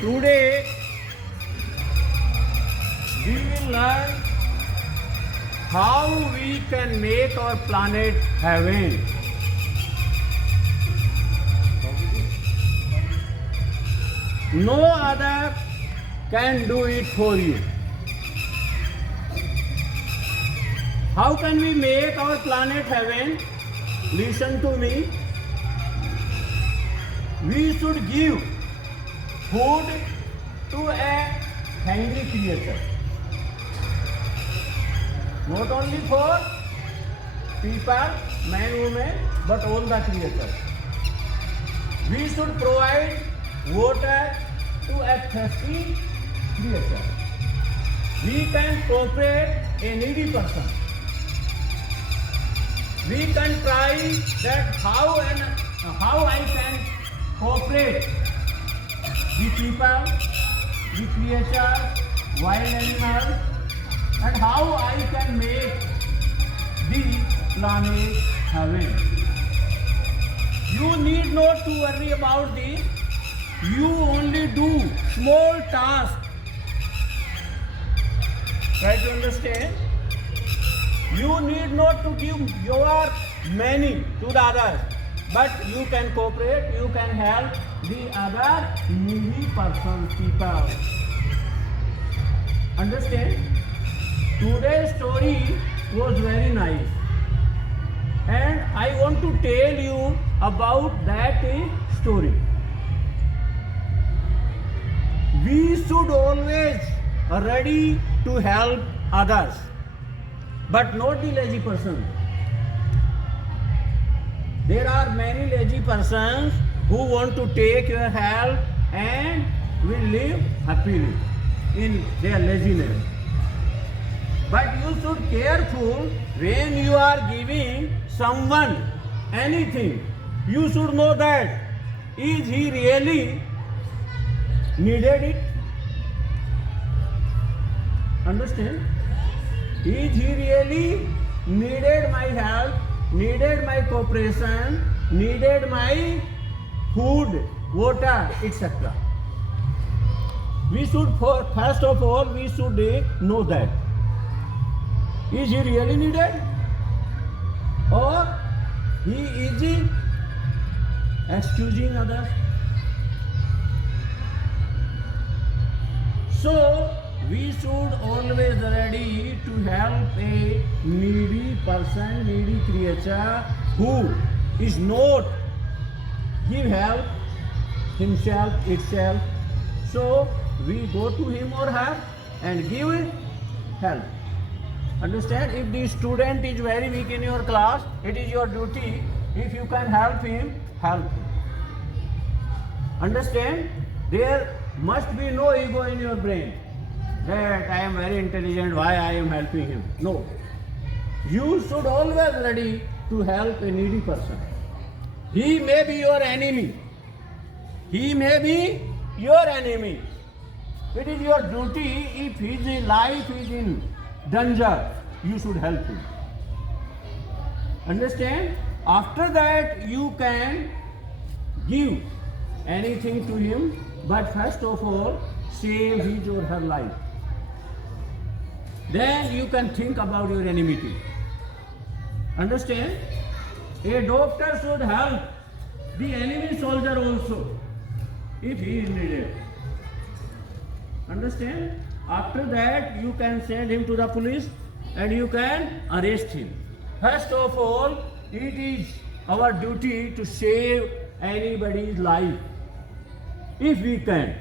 Today we will learn how we can make our planet heaven. No other can do it for you. How can we make our planet heaven? Listen to me. We should give food to a hungry creature. Not only for people, man, woman, but all the creatures. We should provide water to a thirsty creature. We can cooperate a needy person. We can try that how I can cooperate the people, the creatures, wild animals, and how I can make the planet heaven. You need not to worry about this. You only do small tasks. Try to understand. You need not to give your money to the others, but you can cooperate, you can help the other needy person, people. Understand? Today's story was very nice, and I want to tell you about that story. We should always ready to help others, but not the lazy person. There are many lazy persons who want to take your help and will live happily in their laziness. But you should be careful when you are giving someone anything. You should know that is he really needed it? Understand? Is he really needed my help, needed my cooperation, needed my food, water, etc. We should, first of all, we should know that. Is he really needed? Or he is excusing others? So, we should always ready to help a needy person, needy creature who is not give help himself, itself. So we go to him or her and give help. Understand? If the student is very weak in your class, it is your duty. If you can help him, help him. Understand? There must be no ego in your brain. That I am very intelligent, why I am helping him. No. You should always ready to help a needy person. He may be your enemy. He may be your enemy. It is your duty, if his life is in danger, you should help him. Understand? After that, you can give anything to him, but first of all, save his or her life. Then you can think about your enmity. Understand? A doctor should help the enemy soldier also, if he is needed. Understand? After that, you can send him to the police and you can arrest him. First of all, it is our duty to save anybody's life, if we can.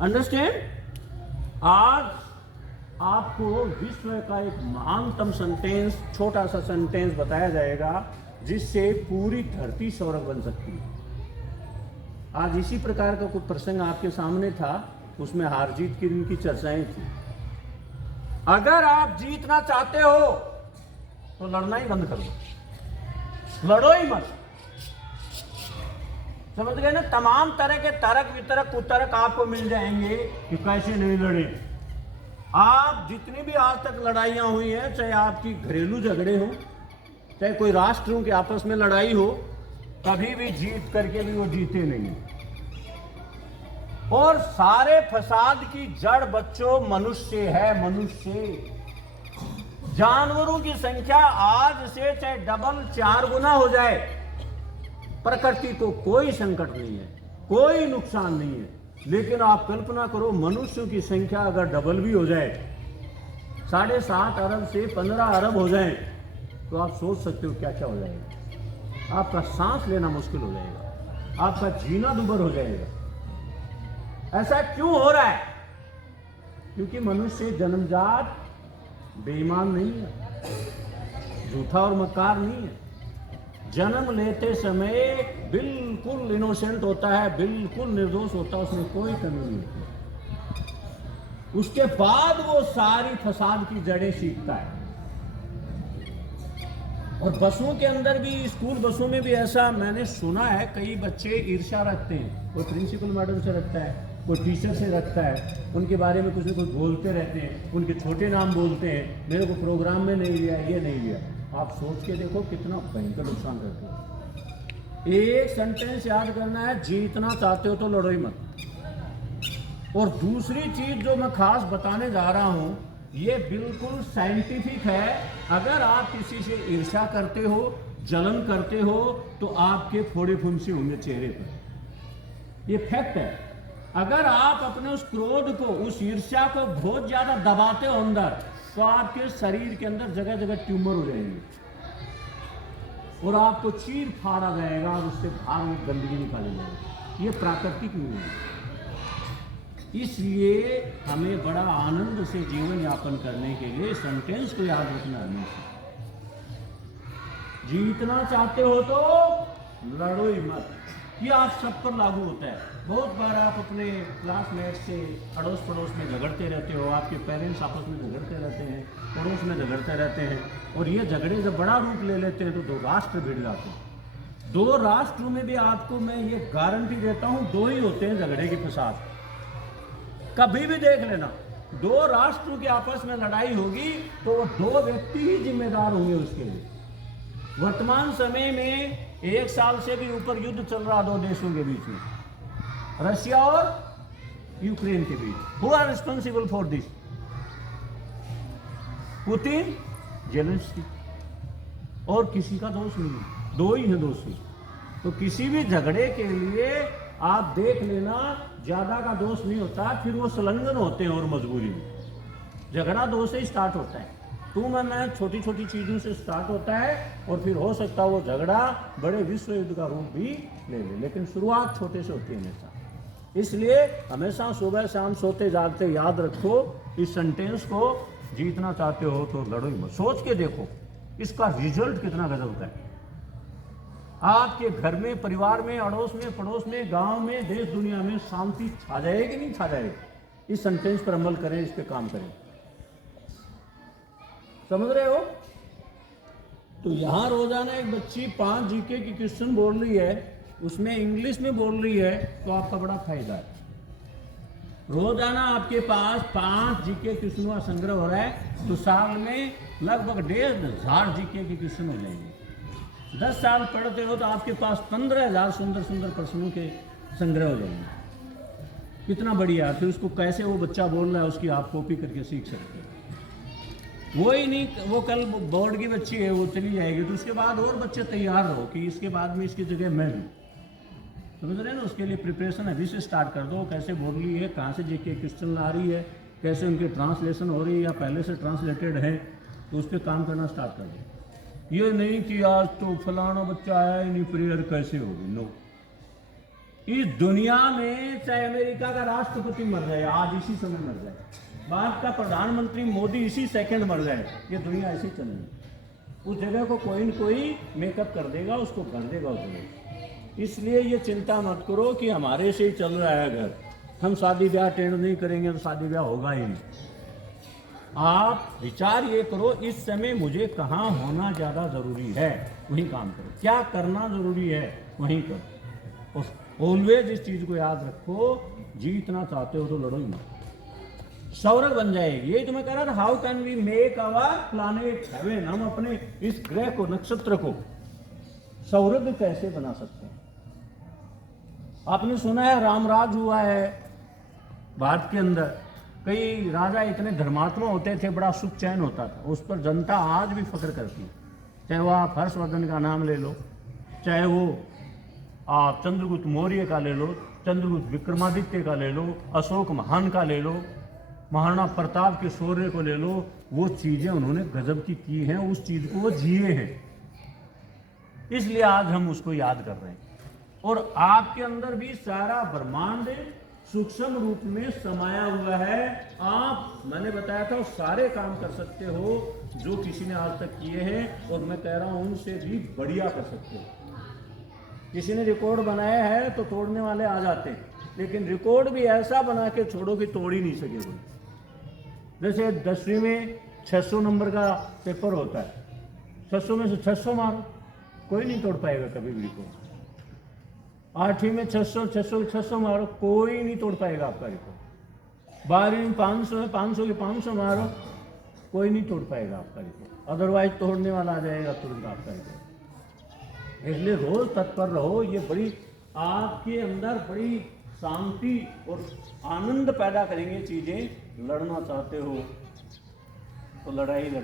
Understand? आज आपको विश्व का एक महानतम sentence, छोटा सा sentence बताया जाएगा जिससे पूरी धरती स्वर्ग बन सकती है। आज इसी प्रकार का कोई प्रसंग आपके सामने था, उसमें हार जीत की इनकी चर्चाएं थी। अगर आप जीतना चाहते हो तो लड़ना ही बंद कर दो, लड़ो ही मत। समझ गए ना? तमाम तरह के तर्क वितरक कुतर्क आपको मिल जाएंगे कि कैसे नहीं लड़े। आप जितनी भी आज तक लड़ाइयाँ हुई हैं, चाहे आपकी घरेलू झगड़े हो, चाहे कोई राष्ट्रों के आपस में लड़ाई हो, कभी भी जीत करके भी वो जीते नहीं। और सारे फसाद की जड़ बच्चों मनुष्य है, मनुष्य। जानवरों की संख्या आज से चाहे डबल 4 गुना हो जाए, प्रकृति को कोई संकट नहीं है, कोई नुकसान नहीं है। लेकिन आप कल्पना करो, मनुष्यों की संख्या अगर डबल भी हो जाए, 7.5 अरब से 15 अरब हो जाए, तो आप सोच सकते हो क्या क्या हो जाएगा। आपका सांस लेना मुश्किल हो जाएगा, आपका जीना दुभर हो जाएगा। ऐसा क्यों हो रहा है? क्योंकि मनुष्य जन्मजात बेईमान नहीं है, झूठा और मक्कार नहीं है। जन्म लेते समय बिल्कुल इनोसेंट होता है, बिल्कुल निर्दोष होता है, उसमें कोई कमी नहीं होती। उसके बाद वो सारी फसाद की जड़ें सीखता है। और बसों के अंदर भी, स्कूल बसों में भी ऐसा मैंने सुना है, कई बच्चे ईर्ष्या रखते हैं। कोई प्रिंसिपल मैडम से रखता है, कोई टीचर से रखता है, उनके बारे में कुछ न कुछ बोलते रहते हैं, उनके छोटे नाम बोलते हैं, मेरे को प्रोग्राम में नहीं लिया, ये नहीं लिया। आप सोच के देखो कितना भयंकर नुकसान करते हो। एक सेंटेंस याद करना है, जीतना चाहते हो तो लड़ो ही मत। और दूसरी चीज जो मैं खास बताने जा रहा हूं, ये बिल्कुल साइंटिफिक है। अगर आप किसी से ईर्ष्या करते हो, जलन करते हो, तो आपके फोड़े फुंसी होंगे चेहरे पर। ये फैक्ट है। अगर आप अपने उस क्रोध को, उस ईर्ष्या को बहुत ज्यादा दबाते हो अंदर, तो आपके शरीर के अंदर जगह जगह ट्यूमर हो जाएंगे और आपको चीर फाड़ा जाएगा और उससे बाहर वो गंदगी निकाली जाएगी। ये प्राकृतिक नियम है। इसलिए हमें बड़ा आनंद से जीवन यापन करने के लिए सेंटेंस को याद रखना है। जीतना चाहते हो तो लड़ो ही मत। ये आप सब पर लागू होता है। बहुत बार आप अपने क्लासमेट से अड़ोस पड़ोस में झगड़ते रहते हो, आपके पेरेंट्स आपस में झगड़ते रहते हैं, पड़ोस में झगड़ते रहते हैं, और ये झगड़े जब बड़ा रूप ले लेते हैं तो 2 राष्ट्र भिड़ जाते हैं। 2 राष्ट्रों में भी आपको मैं ये गारंटी देता हूँ, 2 ही होते हैं झगड़े की फसाद। कभी भी देख लेना, 2 राष्ट्रों की आपस में लड़ाई होगी तो वो 2 व्यक्ति ही जिम्मेदार होंगे उसके लिए। वर्तमान समय में 1 साल से भी ऊपर युद्ध चल रहा 2 देशों के बीच में, रशिया और यूक्रेन के बीच। Who are responsible for this? Putin, Zelensky, और किसी का दोष नहीं है, 2 ही हैं दोषी। तो किसी भी झगड़े के लिए आप देख लेना, ज्यादा का दोष नहीं होता, फिर वो संलग्न होते हैं और मजबूरी में। झगड़ा 2 से ही स्टार्ट होता है, तू मैं छोटी छोटी चीजों से स्टार्ट होता है, और फिर हो सकता है वो झगड़ा बड़े विश्व युद्ध का रूप भी ले ले, लेकिन शुरुआत छोटे से होती है हमेशा। इसलिए हमेशा सुबह शाम सोते जागते याद रखो इस सेंटेंस को, जीतना चाहते हो तो लड़ो ही मत। सोच के देखो इसका रिजल्ट कितना गजब का है। आपके घर में, परिवार में, अड़ोस में, पड़ोस में, गांव में, देश दुनिया में शांति छा जाएगी नहीं छा जाएगी। इस सेंटेंस पर अमल करें, इस पे काम करें। समझ रहे हो? तो यहां रोजाना एक बच्ची 5 जीके की क्वेश्चन बोल रही है, उसमें इंग्लिश में बोल रही है, तो आपका बड़ा फायदा है। रोजाना आपके पास 5 जीके क्वेश्चनों का संग्रह हो रहा है, तो साल में लगभग 1500 जीके की क्वेश्चन हो जाएंगे। 10 साल पढ़ते हो तो आपके पास 15,000 सुंदर सुंदर प्रश्नों के संग्रह हो जाएंगे। कितना बढ़िया। फिर उसको कैसे वो बच्चा बोल रहा है उसकी आप कॉपी करके सीख सकते हैं। वो ही नहीं, वो कल बोर्ड की बच्ची है, वो चली जाएगी, तो उसके बाद और बच्चे तैयार रहो कि इसके बाद में इसकी जगह मैं भी। समझ रहे हैं ना? उसके लिए प्रिपरेशन अभी से स्टार्ट कर दो। कैसे बोल रही है, कहाँ से जीके क्वेश्चन ला रही है, कैसे उनकी ट्रांसलेशन हो रही है या पहले से ट्रांसलेटेड है, तो उस पर काम करना स्टार्ट कर दो। ये नहीं कि आज तो फलाना बच्चा आया ही नहीं, प्रेयर कैसे होगी। नो, इस दुनिया में चाहे अमेरिका का राष्ट्रपति मर जाए, आज इसी समय मर जाए, भारत का प्रधानमंत्री मोदी इसी सेकंड मर जाए, ये दुनिया ऐसी चलेगी। उस जगह को कोई न कोई मेकअप कर देगा, उसको कर देगा उस जगह। इसलिए ये चिंता मत करो कि हमारे से ही चल रहा है घर, हम शादी ब्याह अटेंड नहीं करेंगे तो शादी ब्याह होगा ही नहीं। आप विचार ये करो, इस समय मुझे कहाँ होना ज़्यादा ज़रूरी है, वहीं काम करो। क्या करना ज़रूरी है, वहीं करो। ऑलवेज इस चीज़ को याद रखो, जीतना चाहते हो तो लड़ो ही मत, सौरभ बन जाएगी। यही तो मैं कह रहा था, how can we make our planet heaven, हम अपने इस ग्रह को, नक्षत्र को सौरभ कैसे बना सकते हैं। आपने सुना है रामराज हुआ है, भारत के अंदर कई राजा इतने धर्मात्मा होते थे, बड़ा सुख चैन होता था, उस पर जनता आज भी फख्र करती है। चाहे वो आप हर्षवर्धन का नाम ले लो, चाहे वो आप चंद्रगुप्त मौर्य का ले लो, चंद्रगुप्त विक्रमादित्य का ले लो, अशोक महान का ले लो, महाराणा प्रताप के शौर्य को ले लो, वो चीज़ें उन्होंने गजब की हैं, उस चीज़ को वो जिए हैं, इसलिए आज हम उसको याद कर रहे हैं। और आपके अंदर भी सारा ब्रह्मांड सूक्ष्म रूप में समाया हुआ है। आप, मैंने बताया था, सारे काम कर सकते हो जो किसी ने आज तक किए हैं, और मैं कह रहा हूं उनसे भी बढ़िया कर सकते हो। किसी ने रिकॉर्ड बनाया है तो तोड़ने वाले आ जाते हैं, लेकिन रिकॉर्ड भी ऐसा बना के छोड़ो कि तोड़ ही नहीं सके कोई। जैसे 10वीं में 600 नंबर का पेपर होता है, 600 में से 600 मारो, कोई नहीं तोड़ पाएगा कभी भी रिकॉर्ड। 8वीं में 600 मारो, कोई नहीं तोड़ पाएगा आपका रिकॉर्ड। 12वीं में 500 है, 500 के 500 मारो, कोई नहीं तोड़ पाएगा आपका रिकॉर्ड। अदरवाइज तोड़ने वाला आ जाएगा तुरंत आपका रिकॉर्ड। इसलिए रोज तत्पर रहो। ये बड़ी आपके अंदर बड़ी शांति और आनंद पैदा करेंगे चीजें। लड़ना चाहते हो तो लड़ाई हो,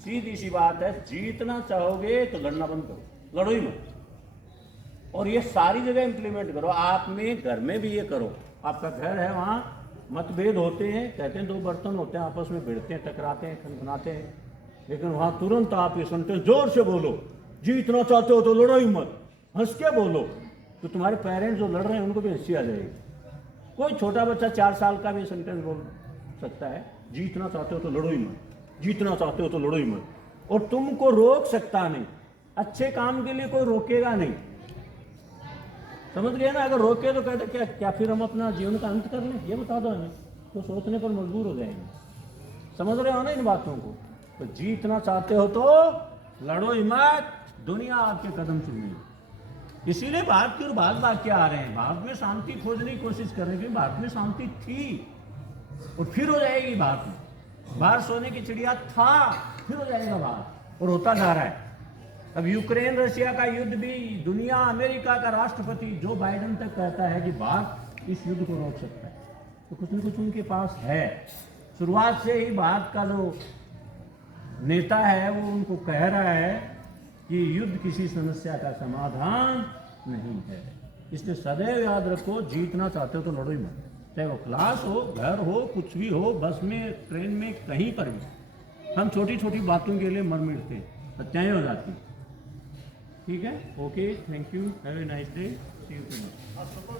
सीधी सी बात है। जीतना चाहोगे तो लड़ना बंद करो, लड़ो ही मत। और ये सारी जगह इंप्लीमेंट करो। आप में घर में भी ये करो। आपका घर है, वहाँ मतभेद होते हैं, कहते हैं दो बर्तन होते हैं, आपस में भिड़ते हैं, टकराते हैं, खनखनाते हैं, लेकिन वहाँ तुरंत आप ये सुनते हैं, जोर से बोलो, जीतना चाहते हो तो लड़ो ही मत, हंस के बोलो, तो तुम्हारे पेरेंट्स जो लड़ रहे हैं उनको भी हंसी आ जाएगी। कोई छोटा बच्चा 4 साल का भी सेंटेंस बोल सकता है, जीतना चाहते हो तो लड़ो ही मत, जीतना चाहते हो तो लड़ो ही मत। और तुमको रोक सकता नहीं, अच्छे काम के लिए कोई रोकेगा नहीं। समझ गए ना? अगर रोके तो कहते क्या फिर हम अपना जीवन का अंत कर लें? ये बता दो हमें, तो सोचने पर मजबूर हो जाएंगे। समझ रहे हो ना इन बातों को? तो जीतना चाहते हो तो लड़ो ही मत, दुनिया आपके कदम चुन रही। इसीलिए भारत के भाग भाग के आ रहे हैं, भारत में शांति खोजने की कोशिश कर रहे हैं। भारत में शांति थी और फिर हो जाएगी भारत में। बाहर सोने की चिड़िया था, फिर हो जाएगा बाहर, और होता जा रहा है। अब यूक्रेन रशिया का युद्ध भी दुनिया, अमेरिका का राष्ट्रपति जो बाइडेन तक कहता है कि भारत इस युद्ध को रोक सकता है, तो कुछ न कुछ उनके पास है। शुरुआत से ही भारत का जो नेता है वो उनको कह रहा है कि युद्ध किसी समस्या का समाधान नहीं है। इसलिए सदैव याद रखो, जीतना चाहते हो तो लड़ो ही मत, चाहे वो क्लास हो, घर हो, कुछ भी हो, बस में, ट्रेन में, कहीं पर भी। हम छोटी छोटी बातों के लिए मर मिटते हैं, हत्याएं हो जाती हैं। ठीक है, okay, thank you, have a nice day, see you tomorrow.